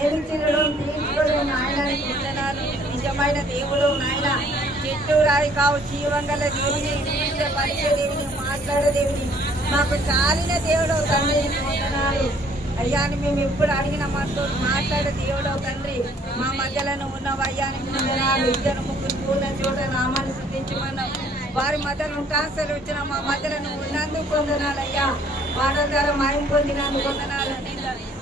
వేధించడం తీర్చుకోవడం నాయన వందనాలు. నిజమైన దేవుడు నాయన, చెట్టు రాయి కావు జీవంగల దేవుని, పరిచయ దేవుని, మాట్లాడే దేవుని, మాకు చాలిన దేవుడు తండ్రి వందనాలు అయ్యా. అని మేము ఎప్పుడు అడిగిన మాతో మాట్లాడే దేవుడు తండ్రి, మా మధ్యలో ఉన్నవయ్యాని వందనాలు. ఇద్దరు ముగ్గురు పూల చోట నామాన్ని శుద్ధించమన్నాం. వారి మధ్యలో ట్రాన్స్ఫర్ వచ్చిన మా మధ్యలో ఉన్నందుకు వందనాలయ్యా. మాటల ద్వారా మాయం పొందినందుకు వందనాలు.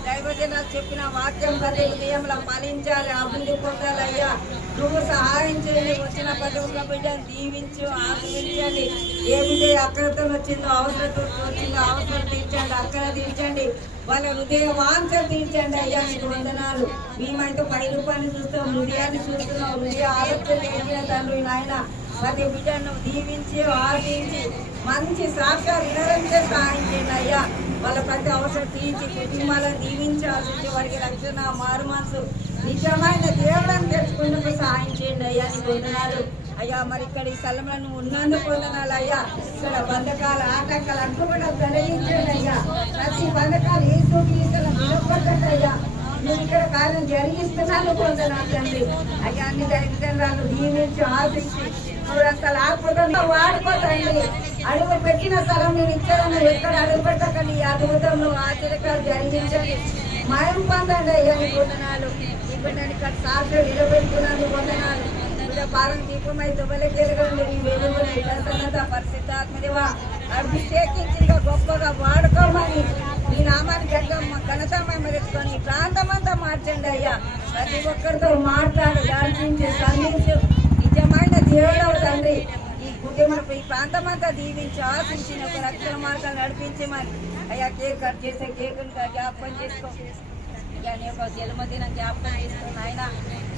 దైవజనాలు చెప్పిన వాక్యం ప్రతి హృదయంలో ఫలించాలి, అభివృద్ధి పొందాలయ్యా. నువ్వు సహాయం చేయండి. వచ్చిన ప్రతి ఒక్క బిడ్డను దీవించు, ఆశీర్వదించండి. ఏ బిడ్డ అక్కడతో వచ్చిందో, అవసరంతో వచ్చిందో అవసరం తీర్చండి, అక్కడ తీర్చండి. వాళ్ళ హృదయ వాంఛ తీర్చండి అయ్యా. మీకు వందనాలు. మేమైతే పై రూపాయలు చూస్తాం, హృదయాన్ని చూస్తున్నాం. హృదయ ఆలోచన చేసిన తండ్రి నాయన, ప్రతి బిడ్డను దీవించి ఆశించి మంచి సాక్షాత్ వినరంచే సహాయం చేయండి అయ్యా. వాళ్ళ ప్రతి అవసరం తీర్చి కుటుంబాలను దీవించి ఆశించి వారికి రక్షణ, మారు మనసు, నిజమైన దేవులను తెచ్చుకునేందుకు సహాయం చేయండి అయ్యా. నీకు వందనాలు అయ్యా. మరి ఇక్కడ ఈ స్థలంలో ఉన్నందుకు వందనాలు అయ్యా. ఇక్కడ బంధకాలు, ఆటంకాలు అడ్డుకుండా తొలగించండి అయ్యా. ప్రతి బంధకాలు అయ్యా. నువ్వు ఇక్కడ కార్యం జరిగిస్తున్నాను వందనాలు తండ్రి అయ్యా. అన్ని దైవజనులను దీవించి ఆశించి నువ్వు ఆత్మతంగా వాడుకోతండి. అడుగు పెట్టిన స్థలం నేను ఇచ్చాను. ఎక్కడ అడుగు పెట్టకండి. ఈ అద్భుతం నువ్వు ఆశ్చర్యకాలు జరిగించండి, మాయం పొందండి అయ్యా. నీకు వందనాలు. ఈ బిడ్డని ఇక్కడ సాక్షి నిలబెట్టుకున్నాను వందనాలు. పాలన దీపమై దుబ్బలకెరగండి. నీ వెలుగుని ప్రసన్నత పరిశుద్ధాత్మదేవా అభిషేకించిగా గొప్పగా వాడుకోమని ఈ నామాన్ని ఘనతమై తెచ్చుకొని ఈ ప్రాంతమంతా మార్చండి అయ్యా. ప్రతి ఒక్కరితో మాట్లాడి దర్శించి స్పందించు నిజమైన దేవుడవు తండ్రి. ఈ కుటుంబం ఈ ప్రాంతమంతా దీవించి ఆశించిన ఒక రక్షణ మార్గాలు నడిపించమని అయ్యా. కేక్ కట్ చేసే కేకుని జ్ఞాపకం చేసుకో. నీ యొక్క జన్మదినం జ్ఞాపకం చేసుకుని ఆయన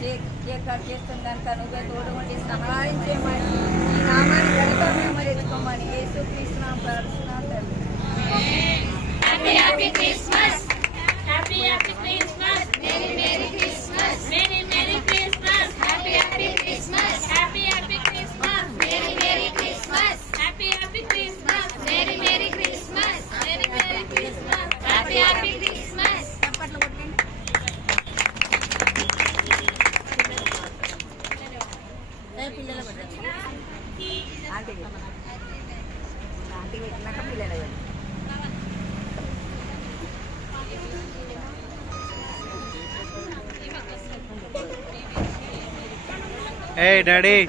కేక్ కట్ చేస్తున్న కనుక నువ్వే తోడుగుండి సహాయం చేయమని ఈ నామాన్ని ఘనతమై తెచ్చుకోమని యేసుక్రీస్తునామమున ప్రార్థిస్తున్నాం తండ్రి. Happy Christmas. Happy Christmas. Merry Christmas. Merry Christmas. Happy Christmas. Happy Christmas. Merry Christmas. Happy Christmas. Merry Christmas. Merry Christmas. Happy Christmas. చప్పట్లు కొట్టండి. పిల్లలు పెట్టండి. ఆంటీ పెట్టినాక పిల్లలు Hey Daddy.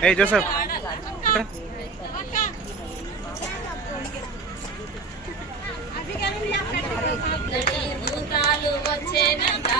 Hey Joseph. భూతాలు వచ్చేనంట